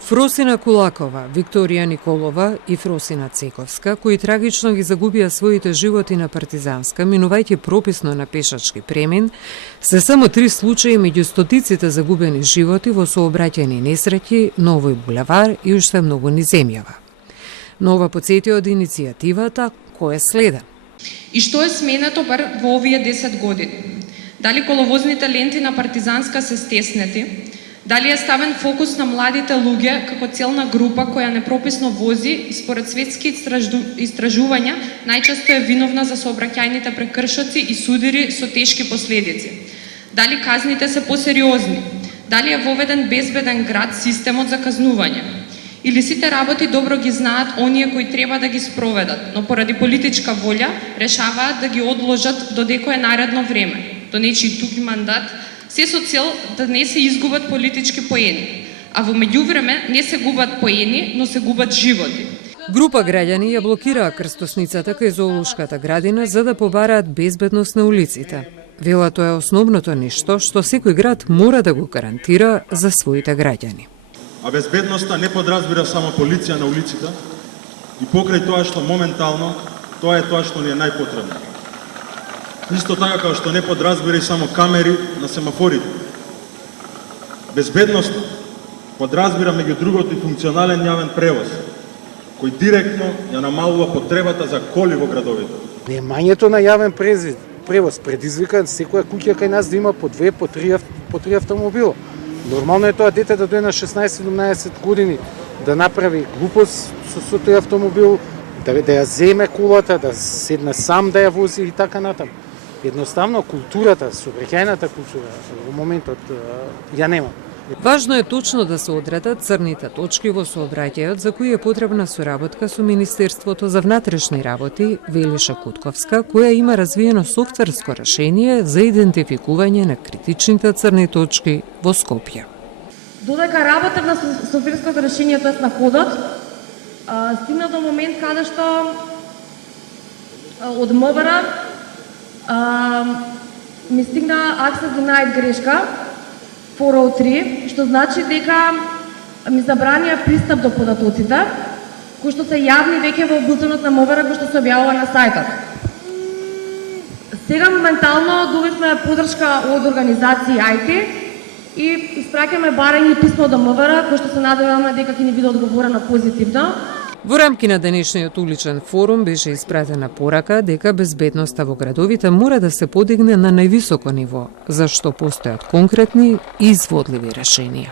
Фросина Кулакова, Викторија Николова и Фросина Цековска, кои трагично ги загубија своите животи на Партизанска, минувајќи прописно на пешачки премин, се само 3 случаи меѓу стотиците загубени животи во сообраќајни несреќи на овој булевар и уште многу низ земјава. Нова подсети од иницијативата кој следа. И што е сменето бар во овие 10 години? Дали коловозните ленти на Партизанска се стеснети? Дали е ставен фокус на младите луѓе како целна група која непрописно вози и според светски истражувања најчесто е виновна за сообраќајните прекршоци и судири со тешки последици? Дали казните се посериозни? Дали е воведен безбеден град системот за казнување? Или сите работи добро ги знаат оние кои треба да ги спроведат, но поради политичка волја решаваат да ги одложат до некое наредно време, до нечи туки мандат, се со цел да не се изгубат политички поени, а во меѓувреме не се губат поени, но се губат животи. Група граѓани ја блокираа крстосницата кај зоолошката градина за да побараат безбедност на улиците. Вела тоа е основното нешто што секој град мора да го гарантира за своите граѓани. А безбедноста не подразбира само полиција на улиците и покрај тоа што моментално, тоа е тоа што ни е најпотребно. Исто така како што не подразбира и само камери на семафорите. Безбедност подразбира меѓу другото и функционален јавен превоз, кој директно ја намалува потребата за коли во градовите. Немањето на јавен превоз предизвика секоја куќа кај нас да има по 2, по 3 автомобила. Нормално е тоа дете да дојде на 16-17 години да направи глупост со тој автомобил, да ја земе кулата, да седне сам да ја вози и така натаму. Едноставно културата, сообраќајната култура во моментот ја нема. Важно е точно да се одредат црните точки во сообраќајот за кои е потребна соработка со Министерството за внатрешни работи, Велиша Кутковска, која има развиено софтверско решение за идентификување на критичните црни точки во Скопје. Додека работев на софтверското решение, тоест на кодот, стигна до момент каде што од МВР ми стигна access denied грешка 403, што значи дека ми забранија пристап до податоците, кои што се јавни веќе во булетинот на МВР, кој што се објавува на сајтот. Сега моментално добивме подршка од организации IT и испраќаме барање писмо до МВР, кој што се надеваме дека ќе ни биде одговорено позитивно. Во рамки на денешниот уличен форум беше испратена порака дека безбедноста во градовите мора да се подигне на највисоко ниво, за што постојат конкретни и изводливи решенија.